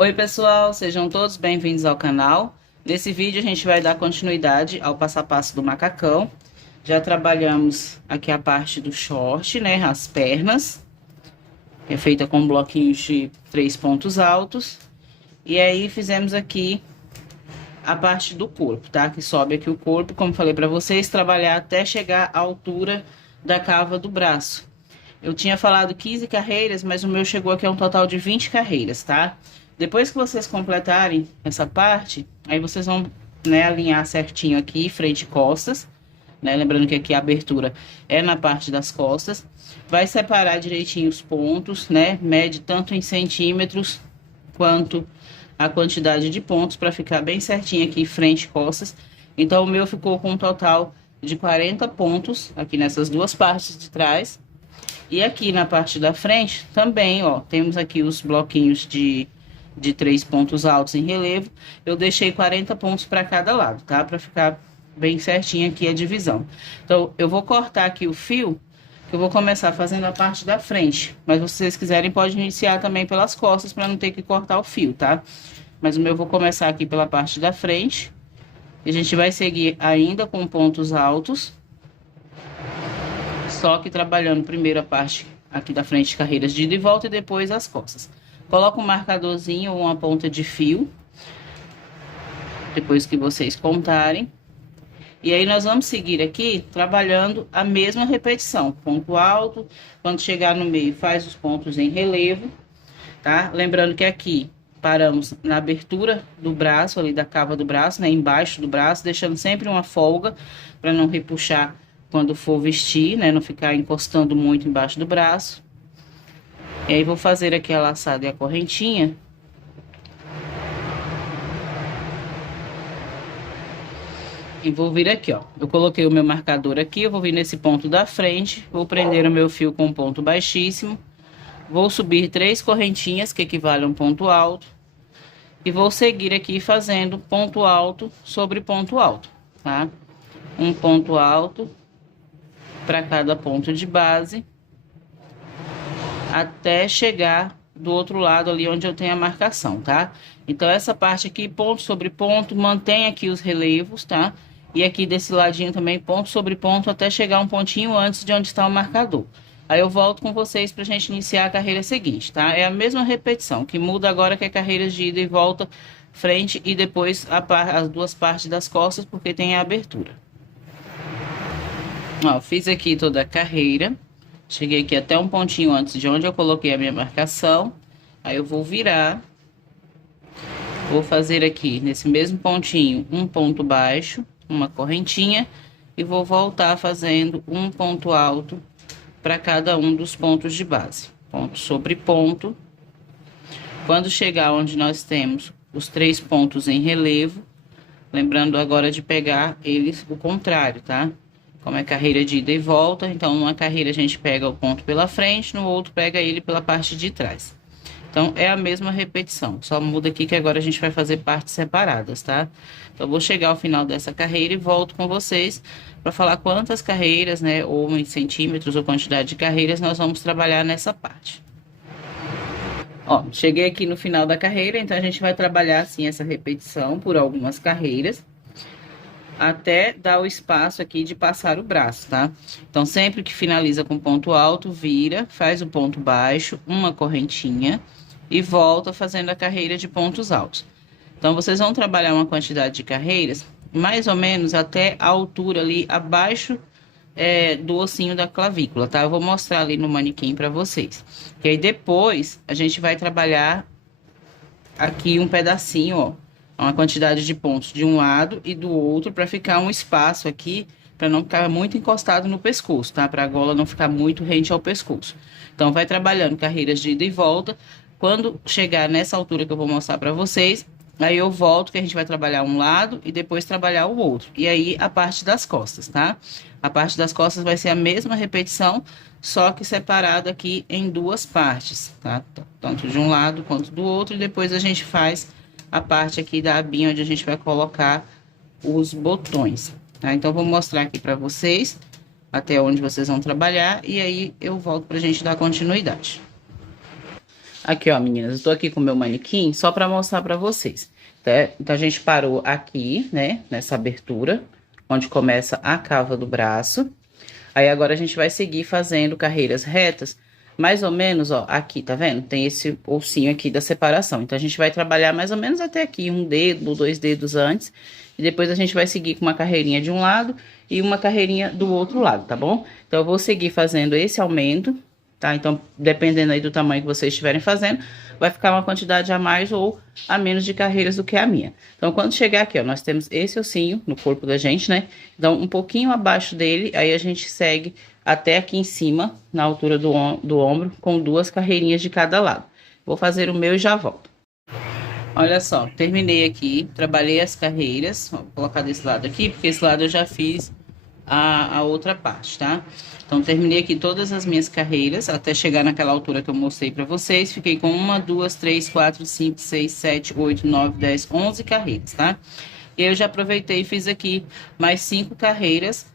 Oi pessoal, sejam todos bem-vindos ao canal. Nesse vídeo a gente vai dar continuidade ao passo a passo do macacão. Já trabalhamos aqui a parte do short, né, as pernas, que é feita com bloquinhos de 3 pontos altos. E aí fizemos aqui a parte do corpo, tá? Que sobe aqui o corpo, como falei para vocês, trabalhar até chegar à altura da cava do braço. Eu tinha falado 15 carreiras, mas o meu chegou aqui a um total de 20 carreiras, tá? Depois que vocês completarem essa parte, aí vocês vão, né, alinhar certinho aqui, frente e costas, né? Lembrando que aqui a abertura é na parte das costas. Vai separar direitinho os pontos, né? Mede tanto em centímetros quanto a quantidade de pontos para ficar bem certinho aqui, frente e costas. Então, o meu ficou com um total de 40 pontos aqui nessas duas partes de trás. E aqui na parte da frente também, ó, temos aqui os bloquinhos de 3 pontos altos em relevo. Eu deixei 40 pontos para cada lado, tá? Para ficar bem certinho aqui a divisão. Então, eu vou cortar aqui o fio, que eu vou começar fazendo a parte da frente. Mas se vocês quiserem, pode iniciar também pelas costas, para não ter que cortar o fio, tá? Mas o meu eu vou começar aqui pela parte da frente. E a gente vai seguir ainda com pontos altos. Só que trabalhando primeiro a parte aqui da frente, carreiras de ida e volta, e depois as costas. Coloca um marcadorzinho ou uma ponta de fio, depois que vocês contarem. E aí nós vamos seguir aqui trabalhando a mesma repetição. Ponto alto, quando chegar no meio faz os pontos em relevo, tá? Lembrando que aqui paramos na abertura do braço, ali da cava do braço, né? Embaixo do braço, deixando sempre uma folga para não repuxar quando for vestir, né? Não ficar encostando muito embaixo do braço. E aí, vou fazer aqui a laçada e a correntinha. E vou vir aqui, ó. Eu coloquei o meu marcador aqui, eu vou vir nesse ponto da frente, vou prender o meu fio com um ponto baixíssimo. Vou subir 3 correntinhas, que equivalem a um ponto alto. E vou seguir aqui fazendo ponto alto sobre ponto alto, tá? Um ponto alto para cada ponto de base, até chegar do outro lado ali onde eu tenho a marcação, tá? Então, essa parte aqui, ponto sobre ponto, mantém aqui os relevos, tá? E aqui desse ladinho também, ponto sobre ponto, até chegar um pontinho antes de onde está o marcador. Aí eu volto com vocês pra gente iniciar a carreira seguinte, tá? É a mesma repetição, que muda agora que é carreiras de ida e volta, frente e depois as duas partes das costas, porque tem a abertura. Ó, fiz aqui toda a carreira. Cheguei aqui até um pontinho antes de onde eu coloquei a minha marcação. Aí eu vou virar. Vou fazer aqui, nesse mesmo pontinho, um ponto baixo, uma correntinha. E vou voltar fazendo um ponto alto para cada um dos pontos de base. Ponto sobre ponto. Quando chegar onde nós temos os 3 pontos em relevo, lembrando agora de pegar eles o contrário, tá? Como é carreira de ida e volta, então numa carreira a gente pega o ponto pela frente, no outro pega ele pela parte de trás. Então, é a mesma repetição, só muda aqui que agora a gente vai fazer partes separadas, tá? Então, eu vou chegar ao final dessa carreira e volto com vocês para falar quantas carreiras, né, ou em centímetros ou quantidade de carreiras nós vamos trabalhar nessa parte. Ó, cheguei aqui no final da carreira, então a gente vai trabalhar assim essa repetição por algumas carreiras, até dar o espaço aqui de passar o braço, tá? Então, sempre que finaliza com ponto alto, vira, faz o ponto baixo, uma correntinha e volta fazendo a carreira de pontos altos. Então, vocês vão trabalhar uma quantidade de carreiras, mais ou menos até a altura ali abaixo do ossinho da clavícula, tá? Eu vou mostrar ali no manequim para vocês. E aí, depois, a gente vai trabalhar aqui um pedacinho, ó, uma quantidade de pontos de um lado e do outro, para ficar um espaço aqui, para não ficar muito encostado no pescoço, tá? Para a gola não ficar muito rente ao pescoço. Então, vai trabalhando carreiras de ida e volta. Quando chegar nessa altura que eu vou mostrar para vocês, aí eu volto, que a gente vai trabalhar um lado e depois trabalhar o outro. E aí, a parte das costas, tá? A parte das costas vai ser a mesma repetição, só que separado aqui em duas partes, tá? Tanto de um lado quanto do outro, e depois a gente faz a parte aqui da abinha, onde a gente vai colocar os botões, tá? Então, vou mostrar aqui para vocês até onde vocês vão trabalhar, e aí eu volto pra gente dar continuidade. Aqui, ó, meninas, eu tô aqui com o meu manequim só pra mostrar pra vocês. Então, a gente parou aqui, né, nessa abertura, onde começa a cava do braço. Aí, agora a gente vai seguir fazendo carreiras retas, mais ou menos, ó, aqui, tá vendo? Tem esse ossinho aqui da separação. Então, a gente vai trabalhar mais ou menos até aqui, um dedo ou 2 dedos antes. E depois a gente vai seguir com uma carreirinha de um lado e uma carreirinha do outro lado, tá bom? Então, eu vou seguir fazendo esse aumento, tá? Então, dependendo aí do tamanho que vocês estiverem fazendo, vai ficar uma quantidade a mais ou a menos de carreiras do que a minha. Então, quando chegar aqui, ó, nós temos esse ossinho no corpo da gente, né? Então, um pouquinho abaixo dele, aí a gente segue até aqui em cima, na altura do ombro, com 2 carreirinhas de cada lado. Vou fazer o meu e já volto. Olha só, terminei aqui, trabalhei as carreiras, vou colocar desse lado aqui, porque esse lado eu já fiz a outra parte, tá? Então, terminei aqui todas as minhas carreiras, até chegar naquela altura que eu mostrei pra vocês. Fiquei com 1, 2, 3, 4, 5, 6, 7, 8, 9, 10, 11 carreiras, tá? E aí eu já aproveitei e fiz aqui mais 5 carreiras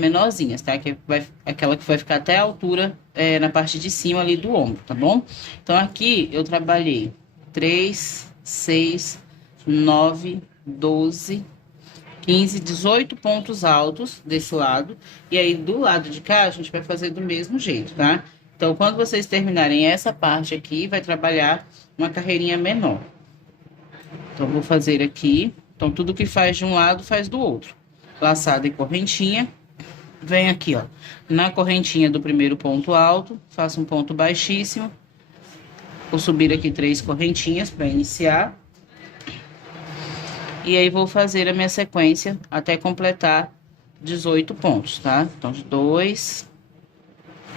menorzinhas, tá? Aquela que vai ficar até a altura na parte de cima ali do ombro, tá bom? Então, aqui eu trabalhei 3, 6, 9, 12, 15, 18 pontos altos desse lado. E aí, do lado de cá, a gente vai fazer do mesmo jeito, tá? Então, quando vocês terminarem essa parte aqui, vai trabalhar uma carreirinha menor. Então, vou fazer aqui. Então, tudo que faz de um lado, faz do outro. Laçada e correntinha. Vem aqui, ó. Na correntinha do primeiro ponto alto, faço um ponto baixíssimo. Vou subir aqui 3 correntinhas para iniciar. E aí, vou fazer a minha sequência até completar 18 pontos, tá? Então, 2,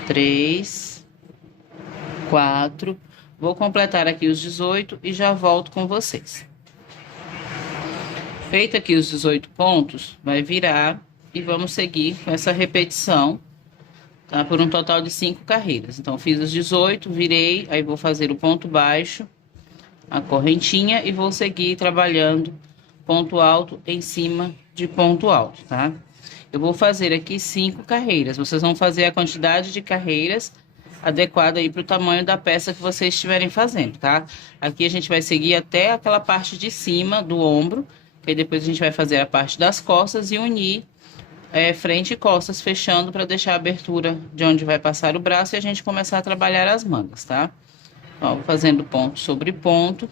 3, 4. Vou completar aqui os 18 e já volto com vocês. Feito aqui os 18 pontos, vai virar e vamos seguir com essa repetição, tá? Por um total de 5 carreiras. Então, fiz os 18, virei, aí vou fazer o ponto baixo, a correntinha e vou seguir trabalhando ponto alto em cima de ponto alto, tá? Eu vou fazer aqui 5 carreiras. Vocês vão fazer a quantidade de carreiras adequada aí para o tamanho da peça que vocês estiverem fazendo, tá? Aqui a gente vai seguir até aquela parte de cima do ombro, que aí depois a gente vai fazer a parte das costas e unir frente e costas, fechando para deixar a abertura de onde vai passar o braço e a gente começar a trabalhar as mangas, tá? Ó, fazendo ponto sobre ponto,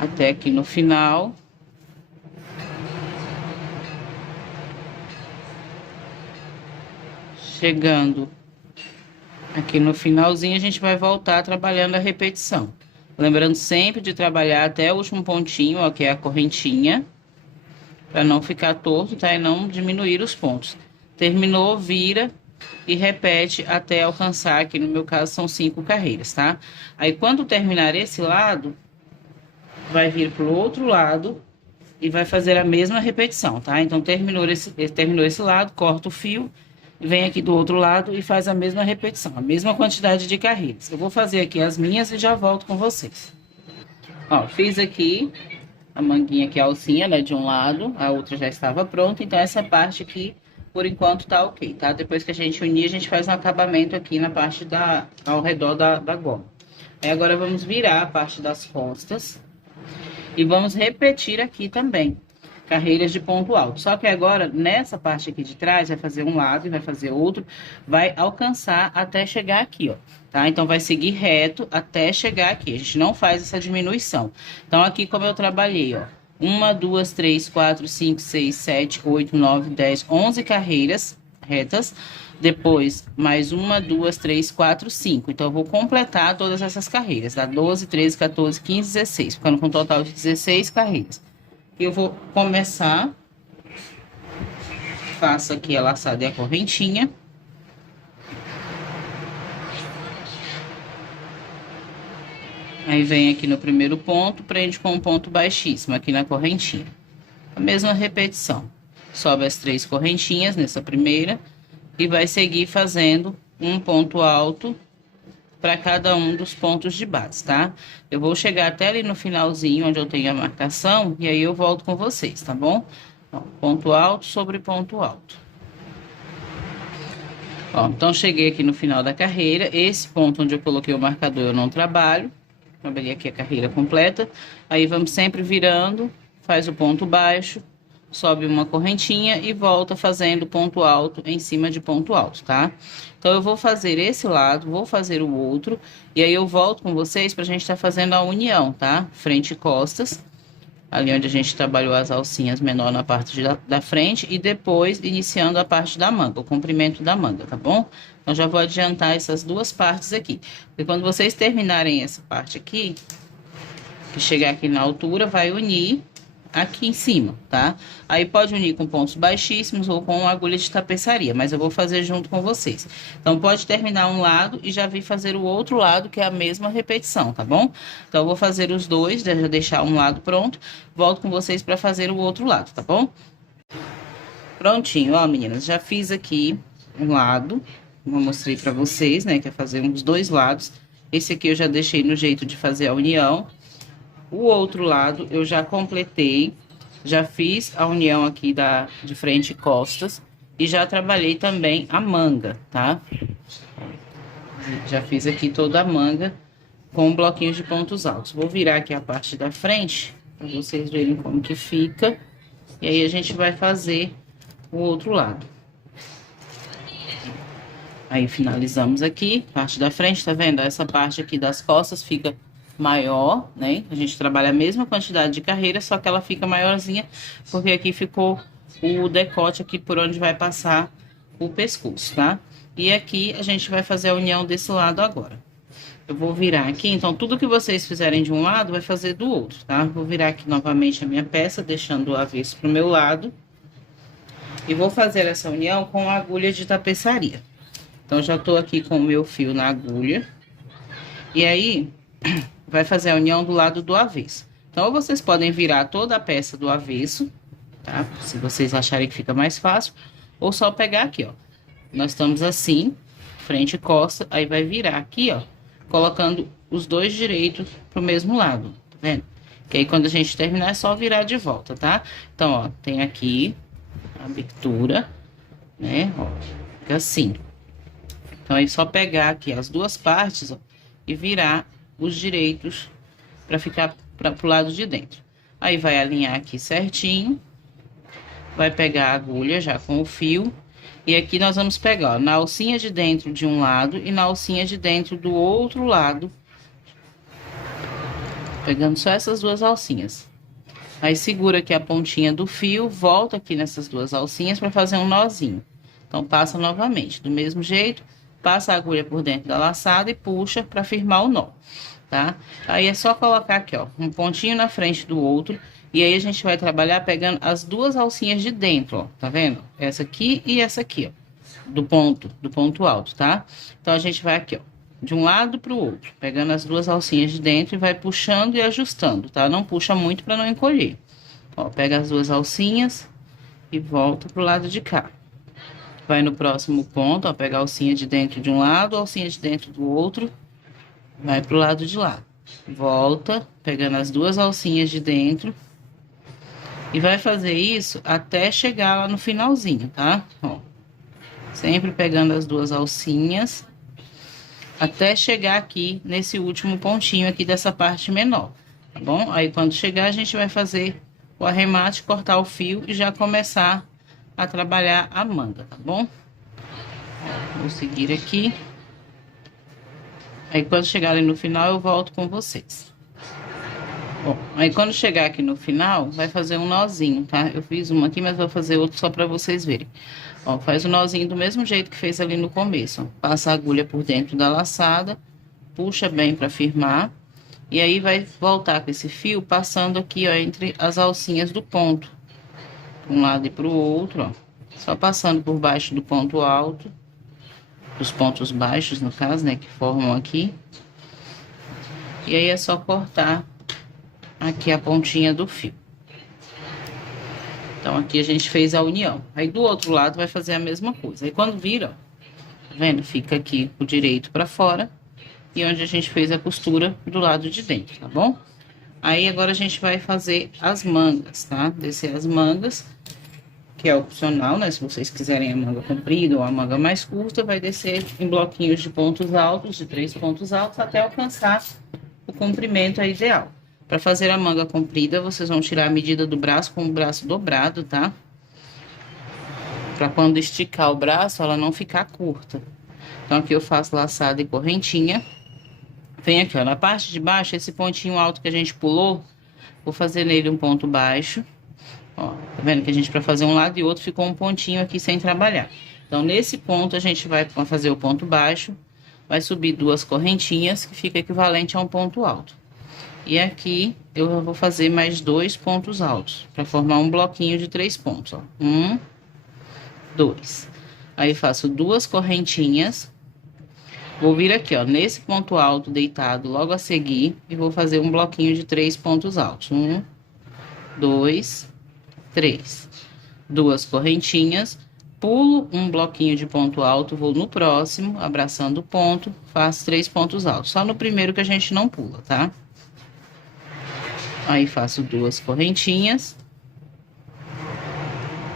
até aqui no final. Chegando aqui no finalzinho, a gente vai voltar trabalhando a repetição. Lembrando sempre de trabalhar até o último pontinho, ó, que é a correntinha, para não ficar torto, tá? E não diminuir os pontos. Terminou, vira e repete até alcançar, aqui no meu caso são 5 carreiras, tá? Aí, quando terminar esse lado, vai vir pro outro lado e vai fazer a mesma repetição, tá? Então, terminou esse lado, corta o fio, vem aqui do outro lado e faz a mesma repetição, a mesma quantidade de carreiras. Eu vou fazer aqui as minhas e já volto com vocês. Ó, fiz aqui a manguinha aqui, a alcinha, né, de um lado, a outra já estava pronta, então essa parte aqui, por enquanto, tá ok, tá? Depois que a gente unir, a gente faz um acabamento aqui na parte ao redor da goma. Aí agora vamos virar a parte das costas e vamos repetir aqui também carreiras de ponto alto. Só que agora, nessa parte aqui de trás, vai fazer um lado e vai fazer outro, vai alcançar até chegar aqui, ó, tá? Então, vai seguir reto até chegar aqui. A gente não faz essa diminuição. Então, aqui como eu trabalhei, ó, 1, 2, 3, 4, 5, 6, 7, 8, 9, 10, 11 carreiras retas. Depois, mais 1, 2, 3, 4, 5. Então, eu vou completar todas essas carreiras, tá? 12, 13, 14, 15, 16, ficando com um total de 16 carreiras. Eu vou começar, faço aqui a laçada e a correntinha. Aí, vem aqui no primeiro ponto, prende com um ponto baixíssimo aqui na correntinha. A mesma repetição. Sobe as 3 correntinhas nessa primeira e vai seguir fazendo um ponto alto para cada um dos pontos de base, tá? Eu vou chegar até ali no finalzinho, onde eu tenho a marcação, e aí eu volto com vocês, tá bom? Ó, ponto alto sobre ponto alto. Ó, então, cheguei aqui no final da carreira. Esse ponto onde eu coloquei o marcador eu não trabalho. Trabalhei aqui a carreira completa. Aí, vamos sempre virando, faz o ponto baixo, sobe uma correntinha e volta fazendo ponto alto em cima de ponto alto, tá? Então, eu vou fazer esse lado, vou fazer o outro, e aí eu volto com vocês pra gente estar fazendo a união, tá? Frente e costas. Ali onde a gente trabalhou as alcinhas menor na parte da frente e depois iniciando a parte da manga, o comprimento da manga, tá bom? Então, já vou adiantar essas duas partes aqui. E quando vocês terminarem essa parte aqui, que chegar aqui na altura, vai unir aqui em cima, tá? Aí pode unir com pontos baixíssimos ou com agulha de tapeçaria, mas eu vou fazer junto com vocês. Então, pode terminar um lado e já vir fazer o outro lado, que é a mesma repetição, tá bom? Então, eu vou fazer os dois, já deixar um lado pronto, volto com vocês para fazer o outro lado, tá bom? Prontinho, ó, meninas, já fiz aqui um lado, eu mostrei para vocês, né, que é fazer uns dois lados. Esse aqui eu já deixei no jeito de fazer a união. O outro lado eu já completei, já fiz a união aqui de frente e costas e já trabalhei também a manga, tá? Já fiz aqui toda a manga com bloquinhos de pontos altos. Vou virar aqui a parte da frente para vocês verem como que fica. E aí a gente vai fazer o outro lado. Aí finalizamos aqui, parte da frente, tá vendo? Essa parte aqui das costas fica maior, né? A gente trabalha a mesma quantidade de carreira, só que ela fica maiorzinha, porque aqui ficou o decote aqui por onde vai passar o pescoço, tá? E aqui a gente vai fazer a união desse lado agora. Eu vou virar aqui, então tudo que vocês fizerem de um lado, vai fazer do outro, tá? Vou virar aqui novamente a minha peça, deixando o avesso pro meu lado. E vou fazer essa união com a agulha de tapeçaria. Então, já tô aqui com o meu fio na agulha. E aí, vai fazer a união do lado do avesso. Então, vocês podem virar toda a peça do avesso, tá? Se vocês acharem que fica mais fácil. Ou só pegar aqui, ó. Nós estamos assim, frente e costa, aí vai virar aqui, ó. Colocando os dois direitos pro mesmo lado, tá vendo? Que aí, quando a gente terminar, é só virar de volta, tá? Então, ó, tem aqui a abertura, né? Ó, fica assim. Então, é só pegar aqui as duas partes, ó, e virar os direitos para ficar pro lado de dentro. Aí, vai alinhar aqui certinho. Vai pegar a agulha já com o fio. E aqui nós vamos pegar, ó, na alcinha de dentro de um lado e na alcinha de dentro do outro lado. Pegando só essas duas alcinhas. Aí, segura aqui a pontinha do fio, volta aqui nessas duas alcinhas para fazer um nozinho. Então, passa novamente, do mesmo jeito. Passa a agulha por dentro da laçada e puxa para firmar o nó, tá? Aí é só colocar aqui, ó, um pontinho na frente do outro. E aí a gente vai trabalhar pegando as duas alcinhas de dentro, ó, tá vendo? Essa aqui e essa aqui, ó, do ponto alto, tá? Então a gente vai aqui, ó, de um lado pro outro, pegando as duas alcinhas de dentro e vai puxando e ajustando, tá? Não puxa muito para não encolher. Ó, pega as duas alcinhas e volta pro lado de cá. Vai no próximo ponto, ó, pega a alcinha de dentro de um lado, a alcinha de dentro do outro, vai pro lado de lá. Volta, pegando as duas alcinhas de dentro. E vai fazer isso até chegar lá no finalzinho, tá? Ó, sempre pegando as duas alcinhas, até chegar aqui nesse último pontinho aqui dessa parte menor, tá bom? Aí, quando chegar, a gente vai fazer o arremate, cortar o fio e já começar a trabalhar a manga, tá bom? Vou seguir aqui. Aí, quando chegar ali no final, eu volto com vocês. Bom, aí quando chegar aqui no final, vai fazer um nozinho, tá? Eu fiz uma aqui, mas vou fazer outro só pra vocês verem. Ó, faz o nozinho do mesmo jeito que fez ali no começo, ó. Passa a agulha por dentro da laçada, puxa bem pra firmar. E aí, vai voltar com esse fio, passando aqui, ó, entre as alcinhas do ponto. Um lado e pro outro, ó. Só passando por baixo do ponto alto. Os pontos baixos, no caso, né, que formam aqui. E aí, é só cortar aqui a pontinha do fio. Então, aqui a gente fez a união. Aí, do outro lado, vai fazer a mesma coisa. Aí, quando vira, ó, tá vendo? Fica aqui o direito pra fora. E onde a gente fez a costura do lado de dentro, tá bom? Aí, agora a gente vai fazer as mangas, tá? Descer as mangas. que é opcional, né? Se vocês quiserem a manga comprida ou a manga mais curta, vai descer em bloquinhos de pontos altos, de 3 pontos altos, até alcançar o comprimento ideal. Para fazer a manga comprida, vocês vão tirar a medida do braço com o braço dobrado, tá? Para quando esticar o braço, ela não ficar curta. Então, aqui eu faço laçada e correntinha. Vem aqui, ó, na parte de baixo, esse pontinho alto que a gente pulou, vou fazer nele um ponto baixo. Ó, tá vendo que a gente, para fazer um lado e outro, ficou um pontinho aqui sem trabalhar. Então, nesse ponto, a gente vai fazer o ponto baixo, vai subir 2 correntinhas, que fica equivalente a um ponto alto. E aqui, eu vou fazer mais 2 pontos altos, para formar um bloquinho de 3 pontos, ó. 1, 2. Aí, faço 2 correntinhas. Vou vir aqui, ó, nesse ponto alto deitado logo a seguir, e vou fazer um bloquinho de 3 pontos altos. 1, 2, 3. 2 correntinhas, pulo um bloquinho de ponto alto, vou no próximo, abraçando o ponto, faço 3 pontos altos. Só no primeiro que a gente não pula, tá? Aí, faço 2 correntinhas,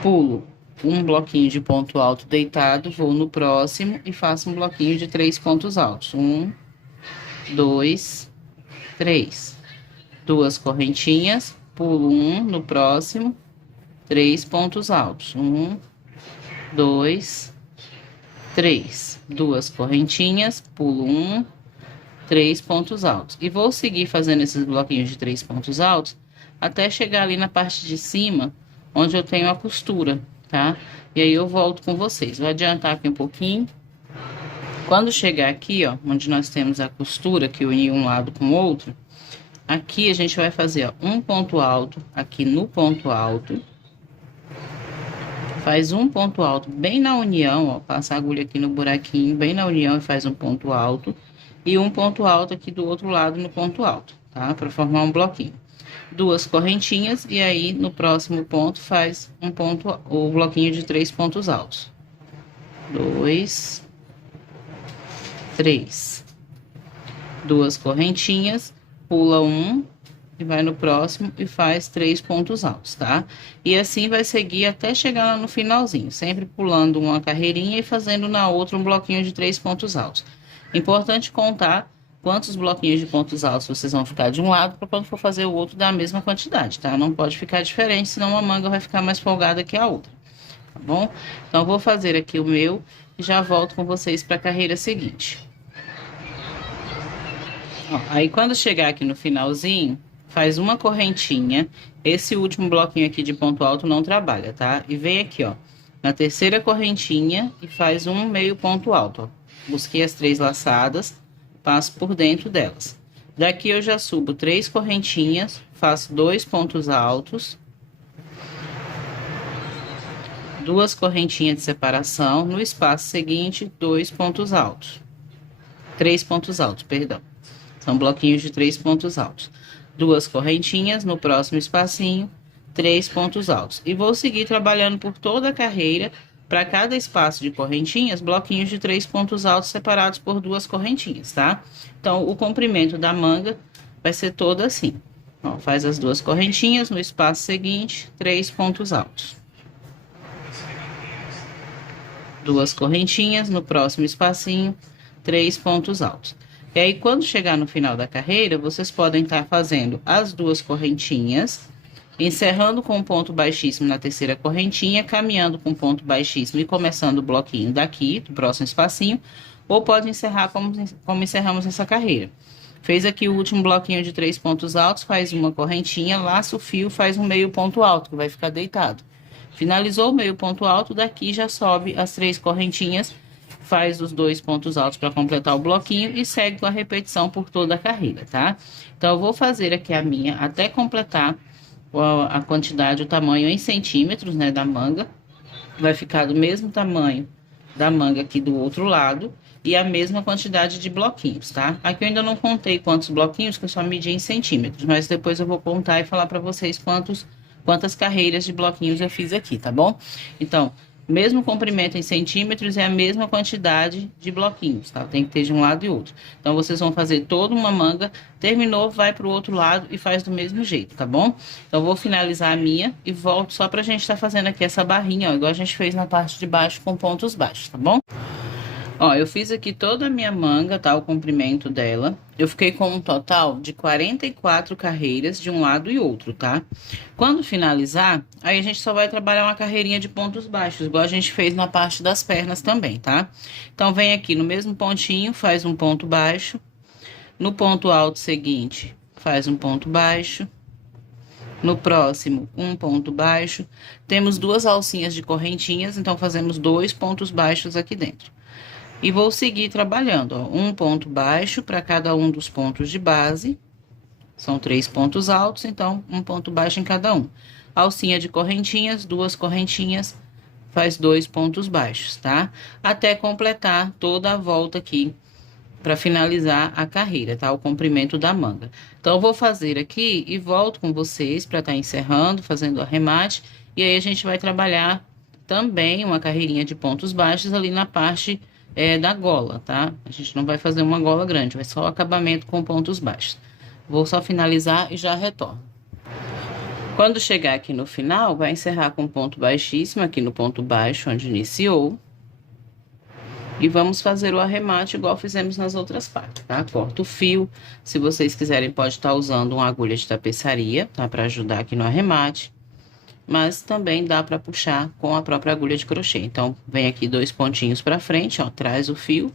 pulo um bloquinho de ponto alto deitado, vou no próximo e faço um bloquinho de 3 pontos altos. 1, 2, 3. 2 correntinhas, pulo um no próximo, 3 pontos altos. 1, 2, 3. 2 correntinhas, pulo um, 3 pontos altos. E vou seguir fazendo esses bloquinhos de 3 pontos altos até chegar ali na parte de cima, onde eu tenho a costura, tá? E aí eu volto com vocês. Vou adiantar aqui um pouquinho. Quando chegar aqui, ó, onde nós temos a costura que une um lado com o outro, aqui a gente vai fazer, ó, um ponto alto aqui no ponto alto. Faz um ponto alto bem na união, ó, passa a agulha aqui no buraquinho, bem na união e faz um ponto alto. E um ponto alto aqui do outro lado no ponto alto, tá? Para formar um bloquinho. 2 correntinhas e aí no próximo ponto faz um ponto, o bloquinho de 3 pontos altos. 2, 3. 2 correntinhas, pula um e vai no próximo e faz 3 pontos altos, tá? E assim vai seguir até chegar lá no finalzinho, sempre pulando uma carreirinha e fazendo na outra um bloquinho de 3 pontos altos. Importante contar quantos bloquinhos de pontos altos vocês vão ficar de um lado, para quando for fazer o outro dar a mesma quantidade, tá? Não pode ficar diferente, senão a manga vai ficar mais folgada que a outra, tá bom? Então, eu vou fazer aqui o meu e já volto com vocês para a carreira seguinte. Ó, aí, quando chegar aqui no finalzinho, faz uma correntinha. Esse último bloquinho aqui de ponto alto não trabalha, tá? E vem aqui, ó, na terceira correntinha e faz um meio ponto alto, ó. Busquei as 3 laçadas, passo por dentro delas. Daqui eu já subo 3 correntinhas, faço 2 pontos altos, 2 correntinhas de separação, no espaço seguinte, 2 pontos altos. 3 pontos altos, perdão. São bloquinhos de 3 pontos altos. 2 correntinhas, no próximo espacinho, 3 pontos altos. E vou seguir trabalhando por toda a carreira. Para cada espaço de correntinhas, bloquinhos de 3 pontos altos separados por 2 correntinhas, tá? Então, o comprimento da manga vai ser todo assim. Ó, faz as 2 correntinhas, no espaço seguinte, 3 pontos altos. 2 correntinhas, no próximo espacinho, 3 pontos altos. E aí, quando chegar no final da carreira, vocês podem estar fazendo as 2 correntinhas, encerrando com um ponto baixíssimo na terceira correntinha, caminhando com ponto baixíssimo e começando o bloquinho daqui, do próximo espacinho, ou pode encerrar como encerramos essa carreira. Fez aqui o último bloquinho de 3 pontos altos, faz uma correntinha, laça o fio, faz um meio ponto alto, que vai ficar deitado. Finalizou o meio ponto alto, daqui já sobe as 3 correntinhas, faz os 2 pontos altos para completar o bloquinho e segue com a repetição por toda a carreira, tá? Então, eu vou fazer aqui a minha até completar a quantidade, o tamanho em centímetros, né, da manga. Vai ficar do mesmo tamanho da manga aqui do outro lado e a mesma quantidade de bloquinhos, tá? Aqui eu ainda não contei quantos bloquinhos, que eu só medi em centímetros, mas depois eu vou contar e falar para vocês quantas carreiras de bloquinhos eu fiz aqui, tá bom? Então, Mesmo comprimento em centímetros é a mesma quantidade de bloquinhos, tá? Tem que ter de um lado e outro. Então, vocês vão fazer toda uma manga, terminou, vai pro outro lado e faz do mesmo jeito, tá bom? Então, eu vou finalizar a minha e volto só pra gente estar fazendo aqui essa barrinha, ó, igual a gente fez na parte de baixo com pontos baixos, tá bom? Ó, eu fiz aqui toda a minha manga, tá? O comprimento dela. Eu fiquei com um total de 44 carreiras de um lado e outro, tá? Quando finalizar, aí a gente só vai trabalhar uma carreirinha de pontos baixos, igual a gente fez na parte das pernas também, tá? Então, vem aqui no mesmo pontinho, faz um ponto baixo. No ponto alto seguinte, faz um ponto baixo. No próximo, um ponto baixo. Temos duas alcinhas de correntinhas, então fazemos 2 pontos baixos aqui dentro. E vou seguir trabalhando, ó, um ponto baixo para cada um dos pontos de base. São 3 pontos altos, então, um ponto baixo em cada um. Alcinha de correntinhas, 2 correntinhas, faz 2 pontos baixos, tá? Até completar toda a volta aqui, para finalizar a carreira, tá? O comprimento da manga. Então, eu vou fazer aqui e volto com vocês para estar encerrando, fazendo o arremate. E aí, a gente vai trabalhar também uma carreirinha de pontos baixos ali na parte da gola, tá? A gente não vai fazer uma gola grande, vai só o acabamento com pontos baixos. Vou só finalizar e já retorno. Quando chegar aqui no final, vai encerrar com ponto baixíssimo aqui no ponto baixo, onde iniciou. E vamos fazer o arremate igual fizemos nas outras partes, tá? Corta o fio. Se vocês quiserem, pode estar usando uma agulha de tapeçaria, tá? Para ajudar aqui no arremate. Mas também dá para puxar com a própria agulha de crochê. Então, vem aqui 2 pontinhos para frente, ó, traz o fio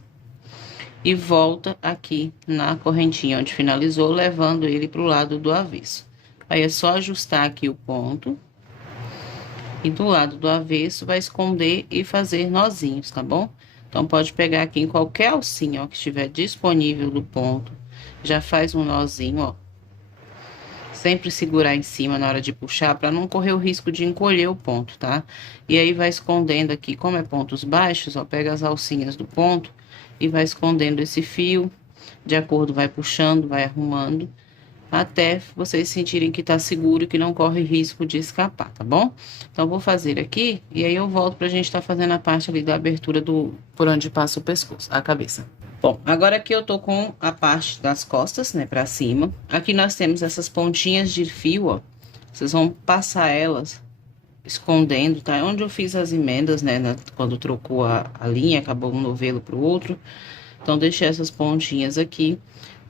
e volta aqui na correntinha onde finalizou, levando ele pro lado do avesso. Aí é só ajustar aqui o ponto. E do lado do avesso vai esconder e fazer nozinhos, tá bom? Então, pode pegar aqui em qualquer alcinha, ó, que estiver disponível do ponto. Já faz um nozinho, ó. Sempre segurar em cima na hora de puxar, para não correr o risco de encolher o ponto, tá? E aí, vai escondendo aqui, como é pontos baixos, ó, pega as alcinhas do ponto e vai escondendo esse fio. De acordo, vai puxando, vai arrumando, até vocês sentirem que tá seguro e que não corre risco de escapar, tá bom? Então, vou fazer aqui e aí eu volto pra gente tá fazendo a parte ali da abertura por onde passa o pescoço, a cabeça. Bom, agora aqui eu tô com a parte das costas, né, pra cima. Aqui nós temos essas pontinhas de fio, ó. Vocês vão passar elas escondendo, tá? Onde eu fiz as emendas, né, quando trocou a linha, acabou um novelo pro outro. Então, deixei essas pontinhas aqui.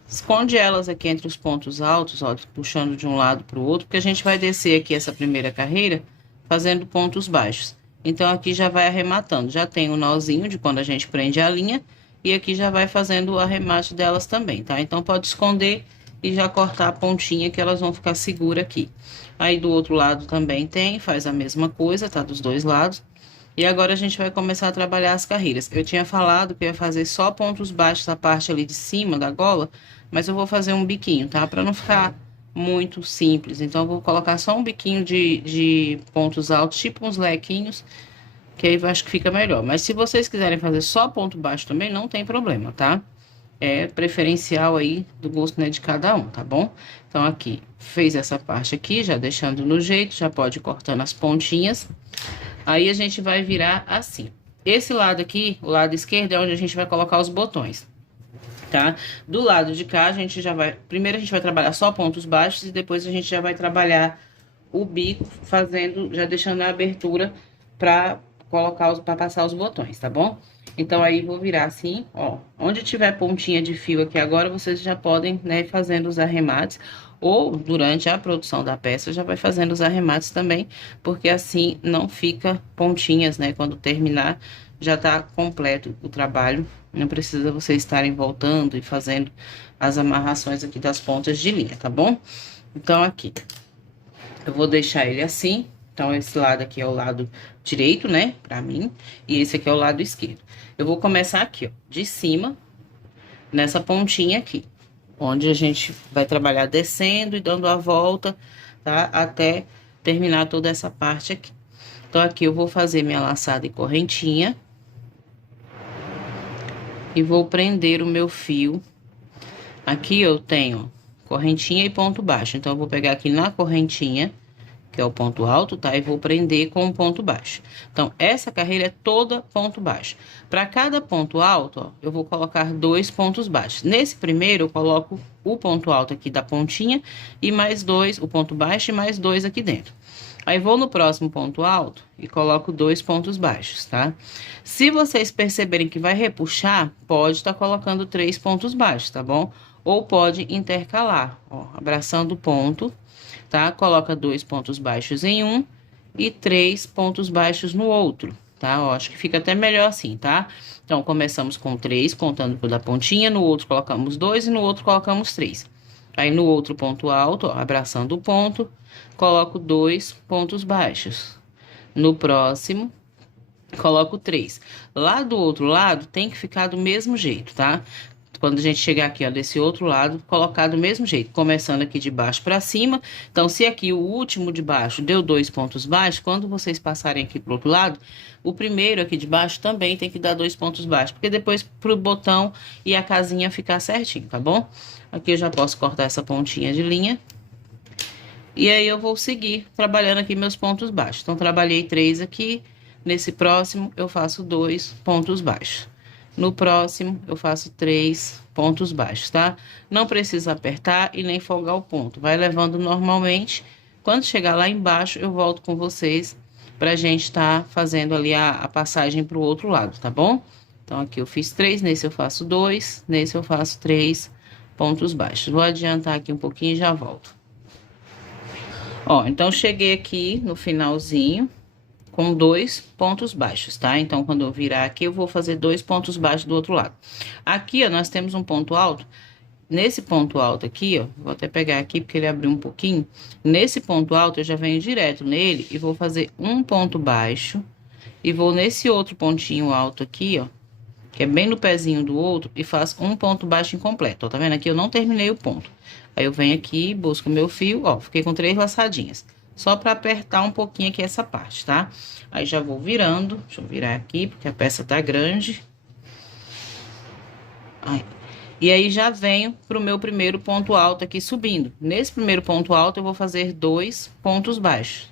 Esconde elas aqui entre os pontos altos, ó, puxando de um lado pro outro, porque a gente vai descer aqui essa primeira carreira fazendo pontos baixos. Então, aqui já vai arrematando. Já tem o nozinho de quando a gente prende a linha. E aqui já vai fazendo o arremate delas também, tá? Então, pode esconder e já cortar a pontinha que elas vão ficar seguras aqui. Aí, do outro lado também tem, faz a mesma coisa, tá? Dos dois lados. E agora, a gente vai começar a trabalhar as carreiras. Eu tinha falado que eu ia fazer só pontos baixos, a parte ali de cima da gola, mas eu vou fazer um biquinho, tá? Pra não ficar muito simples. Então, eu vou colocar só um biquinho de pontos altos, tipo uns lequinhos, que aí eu acho que fica melhor. Mas se vocês quiserem fazer só ponto baixo também, não tem problema, tá? É preferencial aí do gosto, né, de cada um, tá bom? Então, aqui, fez essa parte aqui, já deixando no jeito, já pode ir cortando as pontinhas. Aí, a gente vai virar assim. Esse lado aqui, o lado esquerdo, é onde a gente vai colocar os botões, tá? Do lado de cá, a gente já vai... Primeiro, a gente vai trabalhar só pontos baixos e depois a gente já vai trabalhar o bico, fazendo, já deixando a abertura pra para passar os botões, tá bom? Então, aí, vou virar assim, ó. Onde tiver pontinha de fio aqui agora, vocês já podem, né, ir fazendo os arremates. Ou, durante a produção da peça, já vai fazendo os arremates também. Porque assim, não fica pontinhas, né? Quando terminar, já tá completo o trabalho. Não precisa vocês estarem voltando e fazendo as amarrações aqui das pontas de linha, tá bom? Então, aqui, eu vou deixar ele assim. Então, esse lado aqui é o lado direito, né, pra mim, e esse aqui é o lado esquerdo. Eu vou começar aqui, ó, de cima, nessa pontinha aqui, onde a gente vai trabalhar descendo e dando a volta, tá, até terminar toda essa parte aqui. Então, aqui eu vou fazer minha laçada e correntinha. E vou prender o meu fio. Aqui eu tenho correntinha e ponto baixo, então eu vou pegar aqui na correntinha, que é o ponto alto, tá? E vou prender com um ponto baixo. Então, essa carreira é toda ponto baixo. Para cada ponto alto, ó, eu vou colocar 2 pontos baixos. Nesse primeiro, eu coloco o ponto alto aqui da pontinha e mais 2, o ponto baixo e mais 2 aqui dentro. Aí, vou no próximo ponto alto e coloco 2 pontos baixos, tá? Se vocês perceberem que vai repuxar, pode estar colocando 3 pontos baixos, tá bom? Ou pode intercalar, ó, abraçando o ponto, tá? Coloca 2 pontos baixos em um e 3 pontos baixos no outro, tá? Eu acho que fica até melhor assim, tá? Então, começamos com 3, contando pela pontinha, no outro colocamos 2 e no outro colocamos 3. Aí, no outro ponto alto, ó, abraçando o ponto, coloco 2 pontos baixos. No próximo, coloco 3. Lá do outro lado, tem que ficar do mesmo jeito, tá? Quando a gente chegar aqui, ó, desse outro lado, colocar do mesmo jeito, começando aqui de baixo para cima. Então, se aqui o último de baixo deu 2 pontos baixos, quando vocês passarem aqui pro outro lado, o primeiro aqui de baixo também tem que dar 2 pontos baixos, porque depois pro botão e a casinha ficar certinho, tá bom? Aqui eu já posso cortar essa pontinha de linha. E aí, eu vou seguir trabalhando aqui meus pontos baixos. Então, trabalhei 3 aqui. Nesse próximo, eu faço 2 pontos baixos. No próximo, eu faço 3 pontos baixos, tá? Não precisa apertar e nem folgar o ponto. Vai levando normalmente. Quando chegar lá embaixo, eu volto com vocês pra gente tá fazendo ali a passagem pro outro lado, tá bom? Então, aqui eu fiz 3, nesse eu faço 2, nesse eu faço 3 pontos baixos. Vou adiantar aqui um pouquinho e já volto. Ó, então, cheguei aqui no finalzinho com 2 pontos baixos, tá? Então, quando eu virar aqui, eu vou fazer 2 pontos baixos do outro lado. Aqui, ó, nós temos um ponto alto. Nesse ponto alto aqui, ó, vou até pegar aqui porque ele abriu um pouquinho. Nesse ponto alto, eu já venho direto nele e vou fazer um ponto baixo. E vou nesse outro pontinho alto aqui, ó, que é bem no pezinho do outro, e faço um ponto baixo incompleto, ó. Tá vendo? Aqui eu não terminei o ponto. Aí, eu venho aqui, busco meu fio, ó, fiquei com 3 laçadinhas. Só para apertar um pouquinho aqui essa parte, tá? Aí, já vou virando. Deixa eu virar aqui, porque a peça tá grande. Aí. E aí, já venho pro meu primeiro ponto alto aqui subindo. Nesse primeiro ponto alto, eu vou fazer 2 pontos baixos.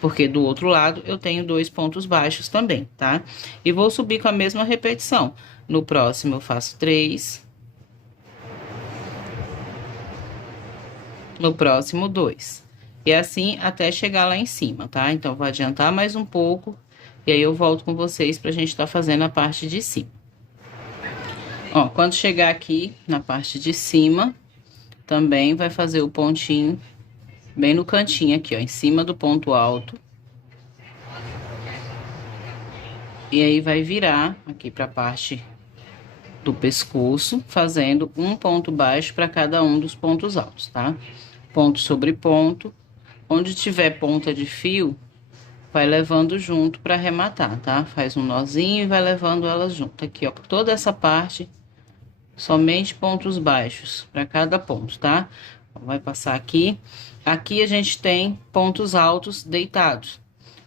Porque do outro lado, eu tenho 2 pontos baixos também, tá? E vou subir com a mesma repetição. No próximo, eu faço 3. No próximo, 2. E assim até chegar lá em cima, tá? Então, vou adiantar mais um pouco. E aí, eu volto com vocês pra gente tá fazendo a parte de cima. Ó, quando chegar aqui na parte de cima, também vai fazer o pontinho bem no cantinho aqui, ó, em cima do ponto alto. E aí, vai virar aqui pra parte do pescoço, fazendo um ponto baixo para cada um dos pontos altos, tá? Ponto sobre ponto. Onde tiver ponta de fio, vai levando junto para arrematar, tá? Faz um nozinho e vai levando elas junto. Aqui, ó, por toda essa parte, somente pontos baixos para cada ponto, tá? Vai passar aqui. Aqui a gente tem pontos altos deitados.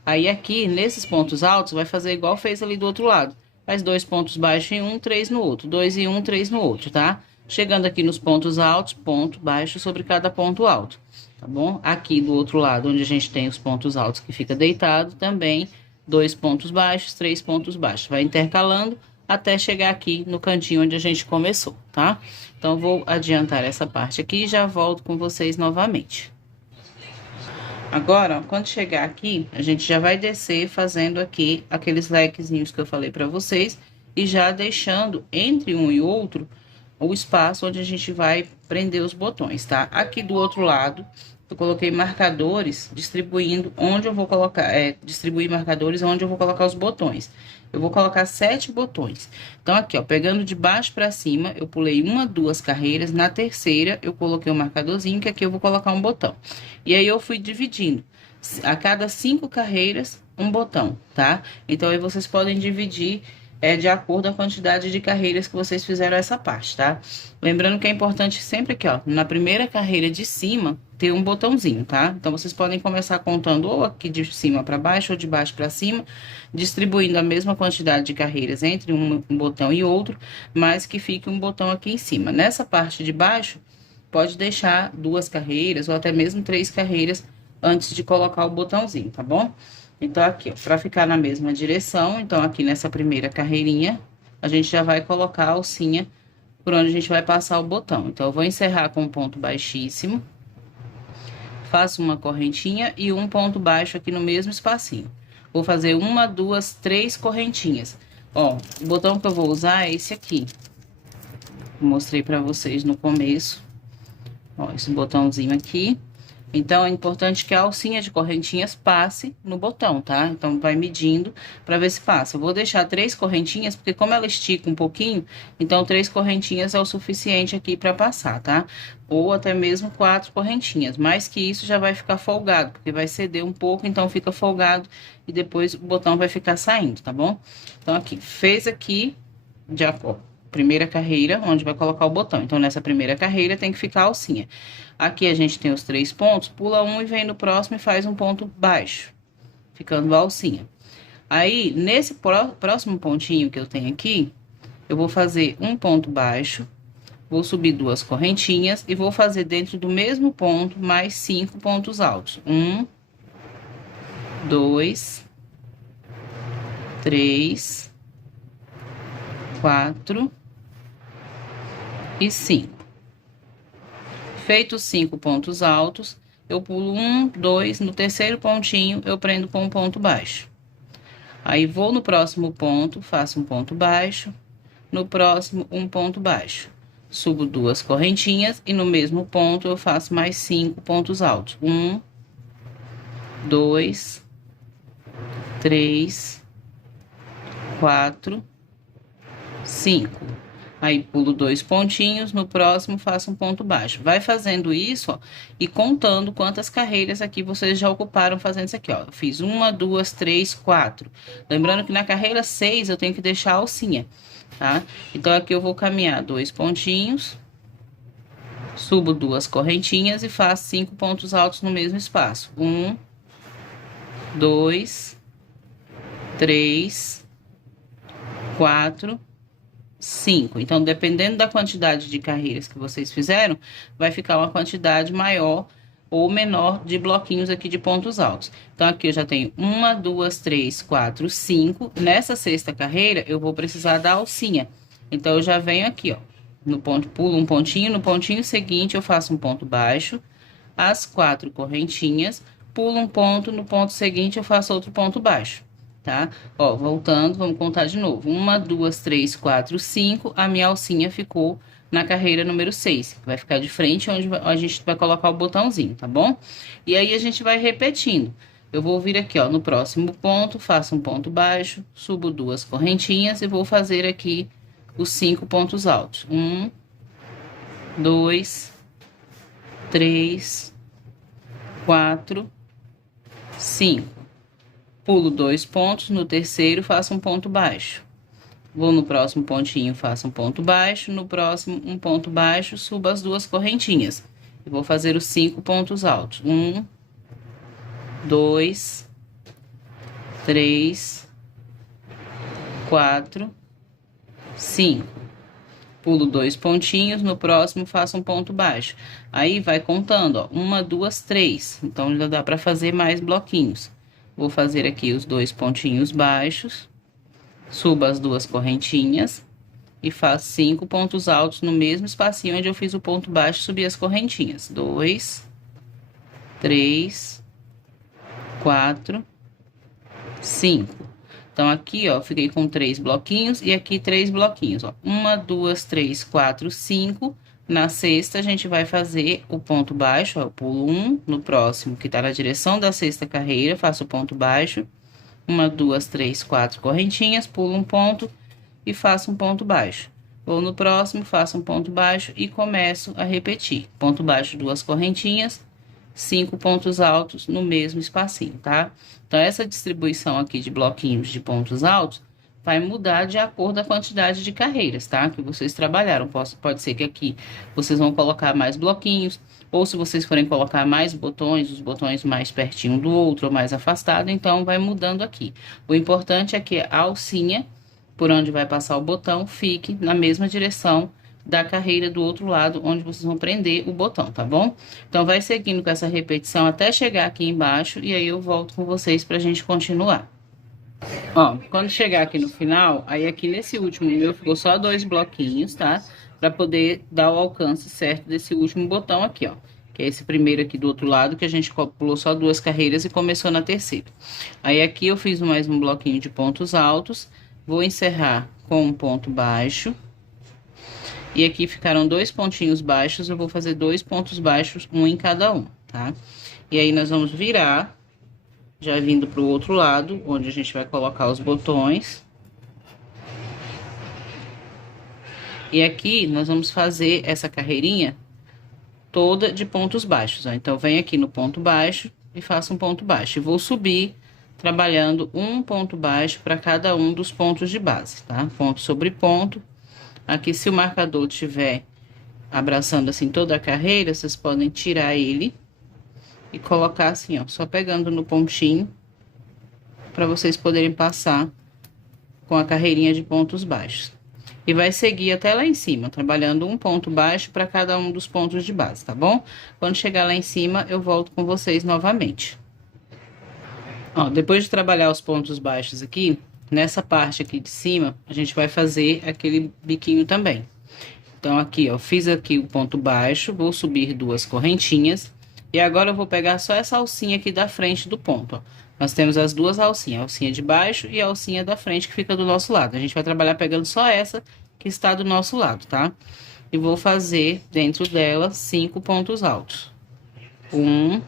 Aí, aqui, nesses pontos altos, vai fazer igual fez ali do outro lado. Faz 2 pontos baixos em um, 3 no outro. 2 em um, 3 no outro, tá? Chegando aqui nos pontos altos, ponto baixo sobre cada ponto alto. Tá bom? Aqui do outro lado, onde a gente tem os pontos altos que fica deitado, também 2 pontos baixos, 3 pontos baixos. Vai intercalando até chegar aqui no cantinho onde a gente começou, tá? Então, vou adiantar essa parte aqui e já volto com vocês novamente. Agora, ó, quando chegar aqui, a gente já vai descer fazendo aqui aqueles lequezinhos que eu falei pra vocês e já deixando entre um e outro o espaço onde a gente vai prender os botões, tá? Aqui do outro lado, eu coloquei marcadores distribuindo onde eu vou colocar, distribuir marcadores onde eu vou colocar os botões. Eu vou colocar 7 botões. Então, aqui, ó, pegando de baixo pra cima, eu pulei 1, 2 carreiras. Na terceira, eu coloquei um marcadorzinho, que aqui eu vou colocar um botão. E aí, eu fui dividindo. A cada 5 carreiras, um botão, tá? Então, aí vocês podem dividir de acordo com a quantidade de carreiras que vocês fizeram essa parte, tá? Lembrando que é importante sempre aqui, ó, na primeira carreira de cima, ter um botãozinho, tá? Então, vocês podem começar contando ou aqui de cima para baixo ou de baixo para cima, distribuindo a mesma quantidade de carreiras entre um botão e outro, mas que fique um botão aqui em cima. Nessa parte de baixo, pode deixar 2 carreiras ou até mesmo 3 carreiras antes de colocar o botãozinho, tá bom? Então, aqui, ó, pra ficar na mesma direção, então aqui nessa primeira carreirinha, a gente já vai colocar a alcinha por onde a gente vai passar o botão. Então, eu vou encerrar com um ponto baixíssimo, faço uma correntinha e um ponto baixo aqui no mesmo espacinho. Vou fazer uma, duas, três correntinhas. Ó, o botão que eu vou usar é esse aqui. Mostrei pra vocês no começo. Ó, esse botãozinho aqui. Então, é importante que a alcinha de correntinhas passe no botão, tá? Então, vai medindo pra ver se passa. Eu vou deixar 3 correntinhas, porque como ela estica um pouquinho, então 3 correntinhas é o suficiente aqui pra passar, tá? Ou até mesmo 4 correntinhas. Mais que isso já vai ficar folgado, porque vai ceder um pouco, então fica folgado e depois o botão vai ficar saindo, tá bom? Então, aqui, fez aqui, de acordo. Primeira carreira, onde vai colocar o botão. Então, nessa primeira carreira tem que ficar a alcinha. Aqui a gente tem os 3 pontos, pula um e vem no próximo e faz um ponto baixo, ficando a alcinha. Aí, nesse próximo pontinho que eu tenho aqui, eu vou fazer um ponto baixo, vou subir 2 correntinhas e vou fazer dentro do mesmo ponto mais 5 pontos altos. 1, 2, 3, 4 e 5. Feitos 5 pontos altos, eu pulo 1, 2, no terceiro pontinho eu prendo com um ponto baixo. Aí vou no próximo ponto, faço um ponto baixo, no próximo um ponto baixo. Subo 2 correntinhas e no mesmo ponto eu faço mais 5 pontos altos. 1, 2, 3, 4, 5. Aí, pulo 2 pontinhos, no próximo faço um ponto baixo. Vai fazendo isso, ó, e contando quantas carreiras aqui vocês já ocuparam fazendo isso aqui, ó. Eu fiz 1, 2, 3, 4. Lembrando que na carreira 6 eu tenho que deixar a alcinha, tá? Então, aqui eu vou caminhar 2 pontinhos, subo 2 correntinhas e faço 5 pontos altos no mesmo espaço. 1, 2, 3, 4, 5. Então, dependendo da quantidade de carreiras que vocês fizeram, vai ficar uma quantidade maior ou menor de bloquinhos aqui de pontos altos. Então, aqui eu já tenho 1, 2, 3, 4, 5. Nessa sexta carreira, eu vou precisar da alcinha. Então, eu já venho aqui, ó, no ponto, pulo um pontinho, no pontinho seguinte eu faço um ponto baixo, as 4 correntinhas, pulo um ponto, no ponto seguinte eu faço outro ponto baixo. Tá? Ó, voltando, vamos contar de novo. 1, 2, 3, 4, 5. A minha alcinha ficou na carreira número 6, que vai ficar de frente onde a gente vai colocar o botãozinho, tá bom? E aí a gente vai repetindo. Eu vou vir aqui, ó, no próximo ponto, faço um ponto baixo, subo 2 correntinhas e vou fazer aqui os 5 pontos altos. 1, 2, 3, 4, 5. Pulo 2 pontos, no terceiro faço um ponto baixo. Vou no próximo pontinho, faço um ponto baixo, no próximo um ponto baixo, subo as 2 correntinhas. E vou fazer os 5 pontos altos. 1, 2, 3, 4, 5. Pulo 2 pontinhos, no próximo faço um ponto baixo. Aí vai contando, ó, 1, 2, 3. Então já dá para fazer mais bloquinhos. Vou fazer aqui os 2 pontinhos baixos, subo as 2 correntinhas e faço 5 pontos altos no mesmo espacinho onde eu fiz o ponto baixo, subi as correntinhas. 2, 3, 4, 5. Então, aqui, ó, fiquei com 3 bloquinhos e aqui 3 bloquinhos, ó. 1, 2, 3, 4, 5. Na sexta, a gente vai fazer o ponto baixo, ó, eu pulo 1, no próximo, que tá na direção da sexta carreira, faço o ponto baixo, 1, 2, 3, 4 correntinhas, pulo um ponto e faço um ponto baixo. Vou no próximo, faço um ponto baixo e começo a repetir. Ponto baixo, 2 correntinhas, 5 pontos altos no mesmo espacinho, tá? Então, essa distribuição aqui de bloquinhos de pontos altos vai mudar de acordo com a quantidade de carreiras, tá? Que vocês trabalharam. Pode ser que aqui vocês vão colocar mais bloquinhos, ou se vocês forem colocar mais botões, os botões mais pertinho do outro ou mais afastado, então vai mudando aqui. O importante é que a alcinha, por onde vai passar o botão, fique na mesma direção da carreira do outro lado, onde vocês vão prender o botão, tá bom? Então, vai seguindo com essa repetição até chegar aqui embaixo, e aí eu volto com vocês pra gente continuar. Ó, quando chegar aqui no final, aí aqui nesse último meu ficou só 2 bloquinhos, tá? Pra poder dar o alcance certo desse último botão aqui, ó. Que é esse primeiro aqui do outro lado, que a gente pulou só 2 carreiras e começou na terceira. Aí aqui eu fiz mais um bloquinho de pontos altos, vou encerrar com um ponto baixo. E aqui ficaram 2 pontinhos baixos, eu vou fazer 2 pontos baixos, um em cada um, tá? E aí nós vamos virar, já vindo pro outro lado, onde a gente vai colocar os botões. E aqui nós vamos fazer essa carreirinha toda de pontos baixos, ó. Então, vem aqui no ponto baixo e faço um ponto baixo. E vou subir trabalhando um ponto baixo para cada um dos pontos de base, tá? Ponto sobre ponto. Aqui, se o marcador tiver abraçando assim toda a carreira, vocês podem tirar ele e colocar assim, ó, só pegando no pontinho, para vocês poderem passar com a carreirinha de pontos baixos. E vai seguir até lá em cima, trabalhando um ponto baixo para cada um dos pontos de base, tá bom? Quando chegar lá em cima, eu volto com vocês novamente. Ó, depois de trabalhar os pontos baixos aqui, nessa parte aqui de cima, a gente vai fazer aquele biquinho também. Então, aqui, ó, fiz aqui o ponto baixo, vou subir 2 correntinhas. E agora eu vou pegar só essa alcinha aqui da frente do ponto, ó. Nós temos as 2 alcinhas, a alcinha de baixo e a alcinha da frente que fica do nosso lado. A gente vai trabalhar pegando só essa que está do nosso lado, tá? E vou fazer dentro dela 5 pontos altos. 1,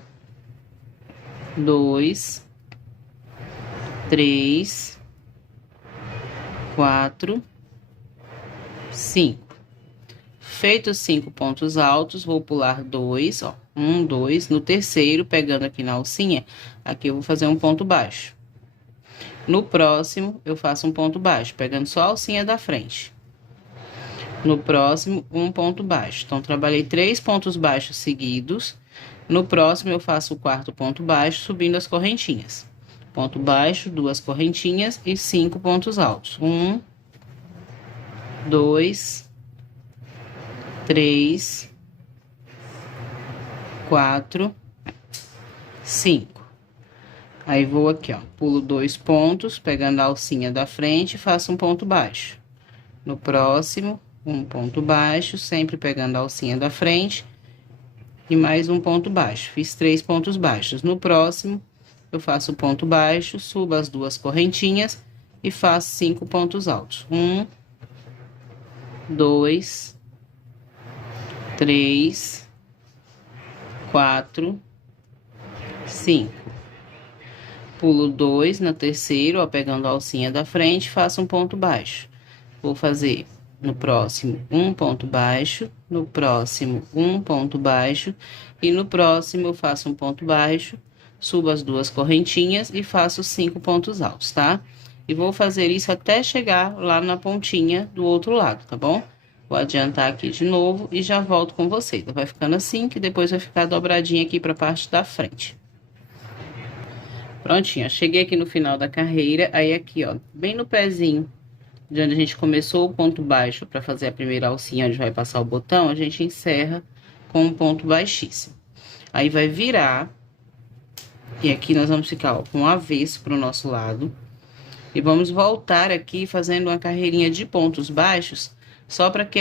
2, 3, 4, 5. Feitos 5 pontos altos, vou pular 2, ó. 1, 2. No terceiro, pegando aqui na alcinha, aqui eu vou fazer um ponto baixo. No próximo, eu faço um ponto baixo, pegando só a alcinha da frente. No próximo, um ponto baixo. Então, trabalhei 3 pontos baixos seguidos. No próximo, eu faço o 4º ponto baixo, subindo as correntinhas. Ponto baixo, 2 correntinhas e 5 pontos altos. 1, 2, 3, 4, 5. Aí, vou aqui, ó, pulo 2 pontos, pegando a alcinha da frente, faço um ponto baixo. No próximo, um ponto baixo, sempre pegando a alcinha da frente, e mais um ponto baixo. Fiz 3 pontos baixos. No próximo, eu faço o ponto baixo, subo as 2 correntinhas e faço 5 pontos altos. 1, 2, 3, 4, 5. Pulo 2 na terceira, ó, pegando a alcinha da frente, faço um ponto baixo. Vou fazer no próximo um ponto baixo, no próximo um ponto baixo, e no próximo eu faço um ponto baixo, subo as 2 correntinhas e faço 5 pontos altos, tá? E vou fazer isso até chegar lá na pontinha do outro lado, tá bom? Vou adiantar aqui de novo e já volto com vocês. Vai ficando assim, que depois vai ficar dobradinha aqui pra parte da frente. Prontinho, cheguei aqui no final da carreira, aí aqui, ó, bem no pezinho de onde a gente começou o ponto baixo para fazer a primeira alcinha, onde vai passar o botão, a gente encerra com um ponto baixíssimo. Aí, vai virar, e aqui nós vamos ficar, ó, com o avesso pro nosso lado, e vamos voltar aqui fazendo uma carreirinha de pontos baixos, só para que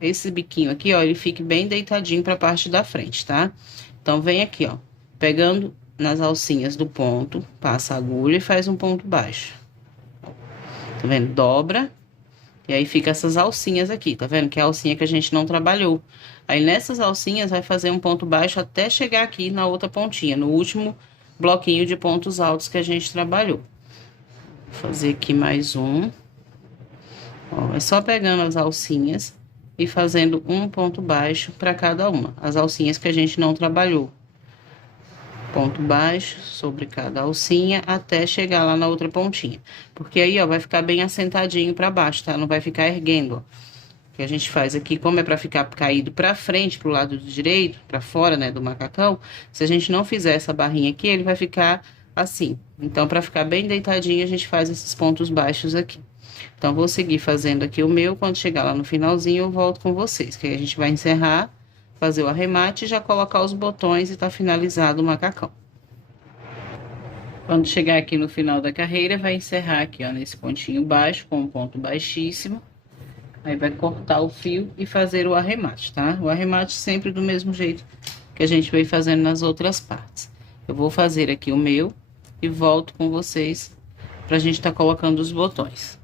esse biquinho aqui, ó, ele fique bem deitadinho pra parte da frente, tá? Então, vem aqui, ó, pegando nas alcinhas do ponto, passa a agulha e faz um ponto baixo. Tá vendo? Dobra. E aí, fica essas alcinhas aqui, tá vendo? Que é a alcinha que a gente não trabalhou. Aí, nessas alcinhas, vai fazer um ponto baixo até chegar aqui na outra pontinha, no último bloquinho de pontos altos que a gente trabalhou. Vou fazer aqui mais um. Ó, é só pegando as alcinhas e fazendo um ponto baixo para cada uma. As alcinhas que a gente não trabalhou. Ponto baixo sobre cada alcinha até chegar lá na outra pontinha. Porque aí, ó, vai ficar bem assentadinho para baixo, tá? Não vai ficar erguendo, ó. O que a gente faz aqui, como é para ficar caído para frente, pro lado direito, para fora, né, do macacão, se a gente não fizer essa barrinha aqui, ele vai ficar assim. Então, para ficar bem deitadinho, a gente faz esses pontos baixos aqui. Então, vou seguir fazendo aqui o meu. Quando chegar lá no finalzinho, eu volto com vocês. Que aí a gente vai encerrar, fazer o arremate e já colocar os botões e tá finalizado o macacão. Quando chegar aqui no final da carreira, vai encerrar aqui, ó, nesse pontinho baixo, com um ponto baixíssimo. Aí vai cortar o fio e fazer o arremate, tá? O arremate sempre do mesmo jeito que a gente veio fazendo nas outras partes. Eu vou fazer aqui o meu e volto com vocês pra gente tá colocando os botões.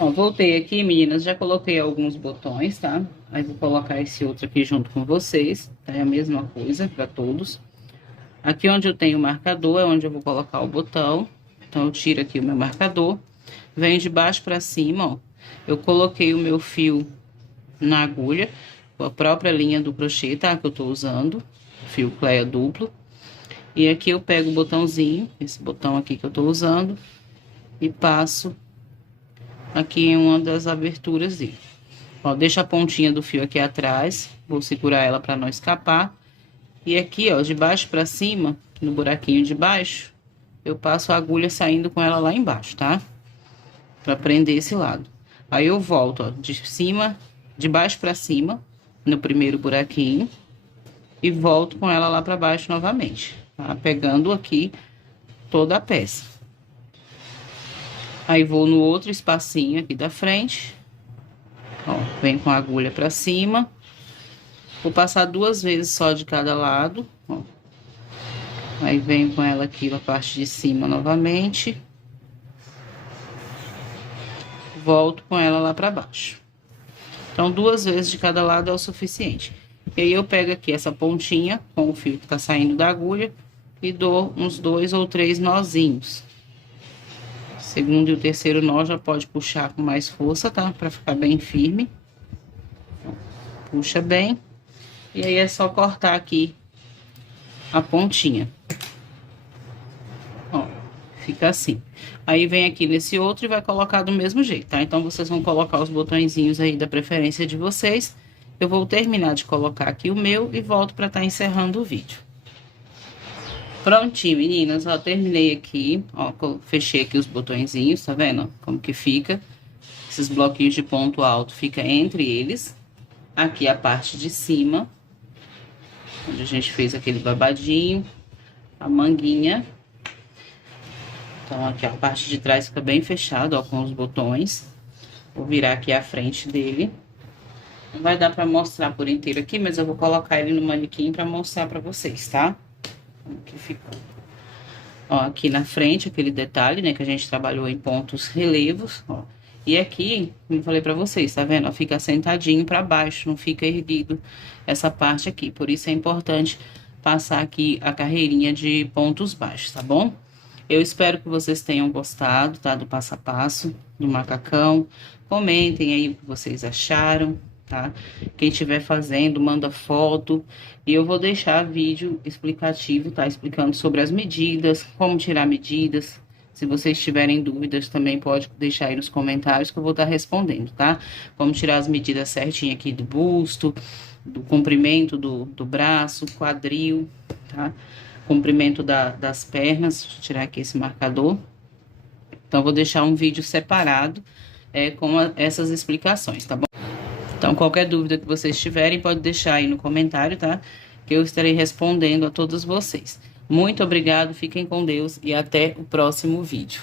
Ó, voltei aqui, meninas, já coloquei alguns botões, tá? Aí vou colocar esse outro aqui junto com vocês, tá? É a mesma coisa pra todos. Aqui onde eu tenho o marcador é onde eu vou colocar o botão. Então, eu tiro aqui o meu marcador, venho de baixo pra cima, ó. Eu coloquei o meu fio na agulha, com a própria linha do crochê, tá? Que eu tô usando, fio Cleia duplo. E aqui eu pego o botãozinho, esse botão aqui que eu tô usando, e passo aqui em uma das aberturas dele. Ó, deixa a pontinha do fio aqui atrás, vou segurar ela pra não escapar. E aqui, ó, de baixo pra cima, no buraquinho de baixo, eu passo a agulha saindo com ela lá embaixo, tá? Pra prender esse lado. Aí eu volto, ó, de baixo pra cima, no primeiro buraquinho, e volto com ela lá pra baixo novamente, tá? Pegando aqui toda a peça. Aí vou no outro espacinho aqui da frente, ó, venho com a agulha pra cima. Vou passar 2 vezes só de cada lado, ó. Aí venho com ela aqui na parte de cima novamente. Volto com ela lá pra baixo. Então, 2 vezes de cada lado é o suficiente. E aí, eu pego aqui essa pontinha com o fio que tá saindo da agulha e dou uns 2 ou 3 nozinhos. O segundo e o terceiro nó já pode puxar com mais força, tá? Pra ficar bem firme. Puxa bem. E aí, é só cortar aqui a pontinha. Ó, fica assim. Aí, vem aqui nesse outro e vai colocar do mesmo jeito, tá? Então, vocês vão colocar os botõezinhos aí da preferência de vocês. Eu vou terminar de colocar aqui o meu e volto pra tá encerrando o vídeo. Prontinho, meninas, ó, terminei aqui, ó, fechei aqui os botõezinhos, tá vendo? Como que fica. Esses bloquinhos de ponto alto fica entre eles. Aqui a parte de cima, onde a gente fez aquele babadinho, a manguinha. Então, aqui a parte de trás fica bem fechada, ó, com os botões. Vou virar aqui a frente dele. Não vai dar pra mostrar por inteiro aqui, mas eu vou colocar ele no manequim pra mostrar pra vocês, tá? Como que ficou. Ó, aqui na frente, aquele detalhe, né, que a gente trabalhou em pontos relevos, ó. E aqui, como eu falei pra vocês, tá vendo? Ó, fica sentadinho pra baixo, não fica erguido essa parte aqui. Por isso é importante passar aqui a carreirinha de pontos baixos, tá bom? Eu espero que vocês tenham gostado, tá? Do passo a passo do macacão. Comentem aí o que vocês acharam, tá? Quem estiver fazendo, manda foto. E eu vou deixar vídeo explicativo, tá? Explicando sobre as medidas, como tirar medidas. Se vocês tiverem dúvidas, também pode deixar aí nos comentários que eu vou estar respondendo, tá? Como tirar as medidas certinho aqui do busto, do comprimento do braço, quadril, tá? Comprimento das pernas. Deixa eu tirar aqui esse marcador. Então, vou deixar um vídeo separado com essas explicações, tá bom? Então, qualquer dúvida que vocês tiverem, pode deixar aí no comentário, tá? Que eu estarei respondendo a todos vocês. Muito obrigado, fiquem com Deus e até o próximo vídeo.